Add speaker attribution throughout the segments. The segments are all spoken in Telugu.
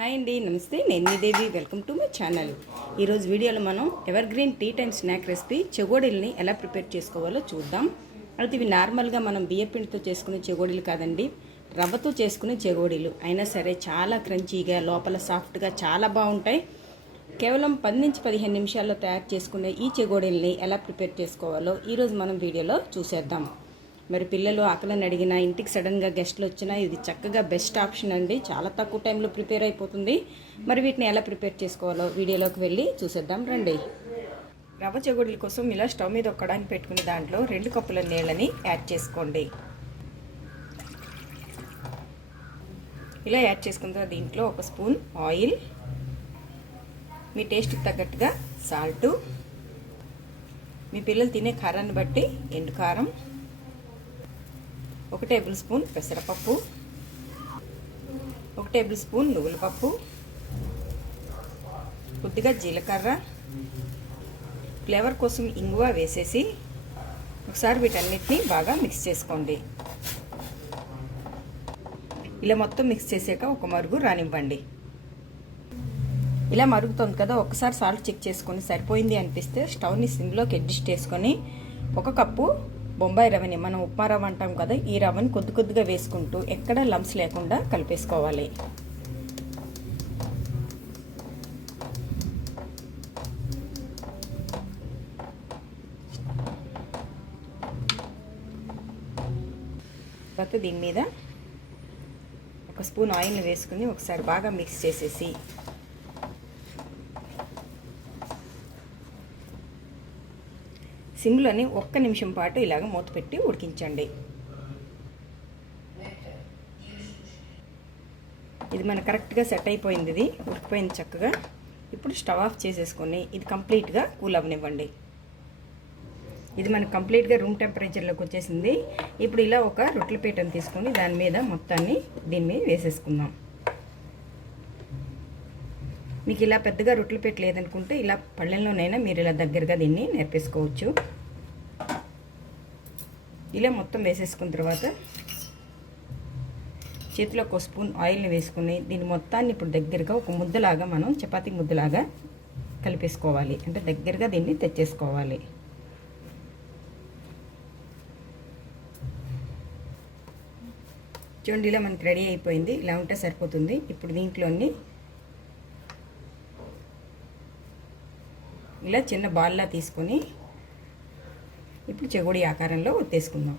Speaker 1: హాయ్ అండి నమస్తే. నేను Devi. Welcome to my channel ఈరోజు వీడియోలో మనం evergreen tea time snack recipe చెగోడీలని ఎలా ప్రిపేర్ చేసుకోవాలో చూద్దాం. అయితే ఇవి నార్మల్గా మనం బియ్యపిండితో చేసుకునే చెగోడీలు కాదండి. రవ్వతో చేసుకునే చెగోడీలు. అయినా సరే చాలా క్రంచీగా లోపల సాఫ్ట్గా చాలా బాగుంటాయి. కేవలం పది నుంచి పదిహేను నిమిషాల్లో తయారు చేసుకునే ఈ చెగోడీలని ఎలా ప్రిపేర్ చేసుకోవాలో ఈరోజు మనం వీడియోలో చూసేద్దాం. మరి పిల్లలు ఆకలిని అడిగినా ఇంటికి సడన్గా గెస్ట్లు వచ్చినా ఇది చక్కగా బెస్ట్ ఆప్షన్ అండి. చాలా తక్కువ టైంలో ప్రిపేర్ అయిపోతుంది. మరి వీటిని ఎలా ప్రిపేర్ చేసుకోవాలో వీడియోలోకి వెళ్ళి చూసేద్దాం రండి. రవ్వ చెగుడుల కోసం ఇలా స్టవ్ మీద ఒక్కడానికి పెట్టుకునే దాంట్లో రెండు కప్పుల నీళ్ళని యాడ్ చేసుకోండి. ఇలా యాడ్ చేసుకున్న తర్వాత దీంట్లో ఒక స్పూన్ ఆయిల్ మీ టేస్ట్కి తగ్గట్టుగా సాల్టు మీ పిల్లలు తినే కారాన్ని బట్టి ఎండు కారం ఒక టేబుల్ స్పూన్ పెసరపప్పు ఒక టేబుల్ స్పూన్ నువ్వుల పప్పు కొద్దిగా జీలకర్ర ఫ్లేవర్ కోసం ఇంగువ వేసేసి ఒకసారి వీటన్నిటిని బాగా మిక్స్ చేసుకోండి. ఇలా మొత్తం మిక్స్ చేసాక ఒక మరుగు రానివ్వండి. ఇలా మరుగుతుంది కదా ఒకసారి సాల్ట్ చెక్ చేసుకొని సరిపోయింది అనిపిస్తే స్టవ్ని సిమ్లోకి అడ్జస్ట్ చేసుకొని ఒక కప్పు బొంబాయి రవ్వని మనం ఉప్మా రవ్వ అంటాం కదా ఈ రవ్వని కొద్ది కొద్దిగా వేసుకుంటూ ఎక్కడ లంప్స్ లేకుండా కలిపేసుకోవాలి. తర్వాత దీని మీద ఒక స్పూన్ ఆయిల్ని వేసుకుని ఒకసారి బాగా మిక్స్ చేసేసి సిమ్లోని ఒక్క నిమిషం పాటు ఇలాగ మూత పెట్టి ఉడికించండి. ఇది మన కరెక్ట్గా సెట్ అయిపోయింది ఇది ఉడికిపోయింది చక్కగా. ఇప్పుడు స్టవ్ ఆఫ్ చేసేసుకొని ఇది కంప్లీట్గా కూల్ అవ్వనివ్వండి. ఇది మనకు కంప్లీట్గా రూమ్ టెంపరేచర్లోకి వచ్చేసింది. ఇప్పుడు ఇలా ఒక రొట్టెల పీటను తీసుకొని దాని మీద మొత్తాన్ని దీని మీద వేసేసుకుందాం. మీకు ఇలా పెద్దగా రొట్టెల పీట లేదనుకుంటే ఇలా పళ్ళెంలోనైనా మీరు ఇలా దగ్గరగా దీన్ని నేర్పేసుకోవచ్చు. ఇలా మొత్తం వేసేసుకున్న తర్వాత చేతిలో ఒక స్పూన్ ఆయిల్ని వేసుకుని దీని మొత్తాన్ని ఇప్పుడు దగ్గరగా ఒక ముద్దలాగా మనం చపాతీ ముద్దలాగా కలిపేసుకోవాలి. అంటే దగ్గరగా దీన్ని తెచ్చేసుకోవాలి. చూడండి ఇలా మనకి రెడీ అయిపోయింది. ఇలా ఉంటే సరిపోతుంది. ఇప్పుడు దీంట్లోని ఇలా చిన్న బాల్లా తీసుకొని ఇప్పుడు చెగుడి ఆకారంలో ఒత్తేసుకుందాం.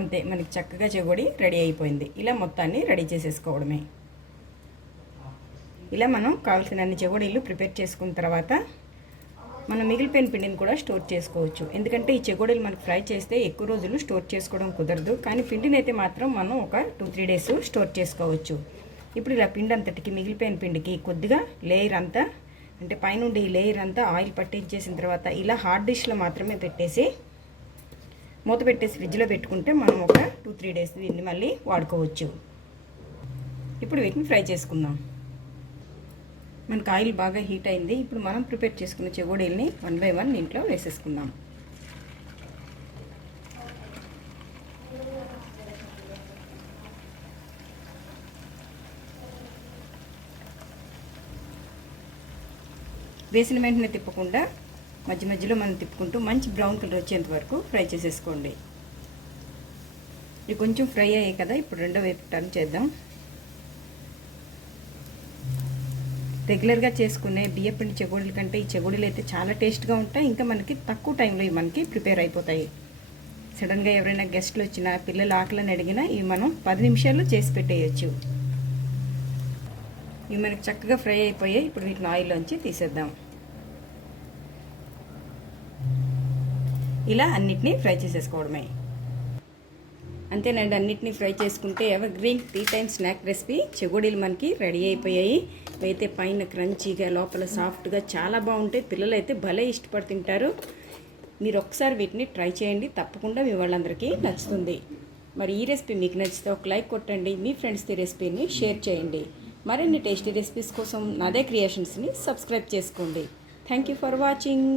Speaker 1: అంతే మనకి చక్కగా చెగుడి రెడీ అయిపోయింది. ఇలా మొత్తాన్ని రెడీ చేసేసుకోవడమే. ఇలా మనం కావాల్సిన చెగుడీలు ప్రిపేర్ చేసుకున్న తర్వాత మనం మిగిలిపోయిన పిండిని కూడా స్టోర్ చేసుకోవచ్చు. ఎందుకంటే ఈ చెగోడీలు మనకు ఫ్రై చేస్తే ఎక్కువ రోజులు స్టోర్ చేసుకోవడం కుదరదు. కానీ పిండిని అయితే మాత్రం మనం ఒక టూ త్రీ డేస్ స్టోర్ చేసుకోవచ్చు. ఇప్పుడు ఇలా పిండి అంతటికి మిగిలిపోయిన పిండికి కొద్దిగా లేయర్ అంతా అంటే పైనుండి ఈ లేయర్ అంతా ఆయిల్ పట్టించేసిన తర్వాత ఇలా హార్డ్ డిష్లో మాత్రమే పెట్టేసి మూత పెట్టేసి ఫ్రిడ్జ్లో పెట్టుకుంటే మనం ఒక టూ త్రీ డేస్ దీన్ని మళ్ళీ వాడుకోవచ్చు. ఇప్పుడు వీటిని ఫ్రై చేసుకుందాం. మనకు ఆయిల్ బాగా హీట్ అయింది. ఇప్పుడు మనం ప్రిపేర్ చేసుకున్న చెగోడీల్ని వన్ బై వన్ ఇంట్లో వేసేసుకుందాం. వేసిన వెంటనే తిప్పకుండా మధ్య మధ్యలో మనం తిప్పుకుంటూ మంచి బ్రౌన్ కలర్ వచ్చేంత వరకు ఫ్రై చేసేసుకోండి. ఇది కొంచెం ఫ్రై అయ్యాయి కదా ఇప్పుడు రెండో వైపు టర్న్ చేద్దాం. రెగ్యులర్గా చేసుకునే బియ్యపిండి చెగుడుల కంటే ఈ చెగుడులు అయితే చాలా టేస్ట్గా ఉంటాయి. ఇంకా మనకి తక్కువ టైంలో ఇవి మనకి ప్రిపేర్ అయిపోతాయి. సడన్గా ఎవరైనా గెస్ట్లు వచ్చినా పిల్లలు ఆకలిని అడిగినా ఇవి మనం పది నిమిషాల్లో చేసి పెట్టేయచ్చు. ఇవి మనకి చక్కగా ఫ్రై అయిపోయాయి ఇప్పుడు వీటిని ఆయిల్లోంచి తీసేద్దాం. ఇలా అన్నిటినీ ఫ్రై చేసేసుకోవడమే. అంతేనండి అన్నిటినీ ఫ్రై చేసుకుంటే evergreen tea time snack recipe చెగుడీలు మనకి రెడీ అయిపోయాయి. అయితే పైన క్రంచీగా లోపల సాఫ్ట్గా చాలా బాగుంటాయి. పిల్లలు అయితే భలే ఇష్టపడి తింటారు మీరు ఒకసారి వీటిని ట్రై చేయండి. తప్పకుండా మీ వాళ్ళందరికీ నచ్చుతుంది. మరి ఈ రెసిపీ మీకు నచ్చితే ఒక లైక్ కొట్టండి. మీ ఫ్రెండ్స్కి రెసిపీని షేర్ చేయండి. మరిన్ని టేస్టీ రెసిపీస్ కోసం నాదే క్రియేషన్స్ని సబ్స్క్రైబ్ చేసుకోండి. Thank you for watching.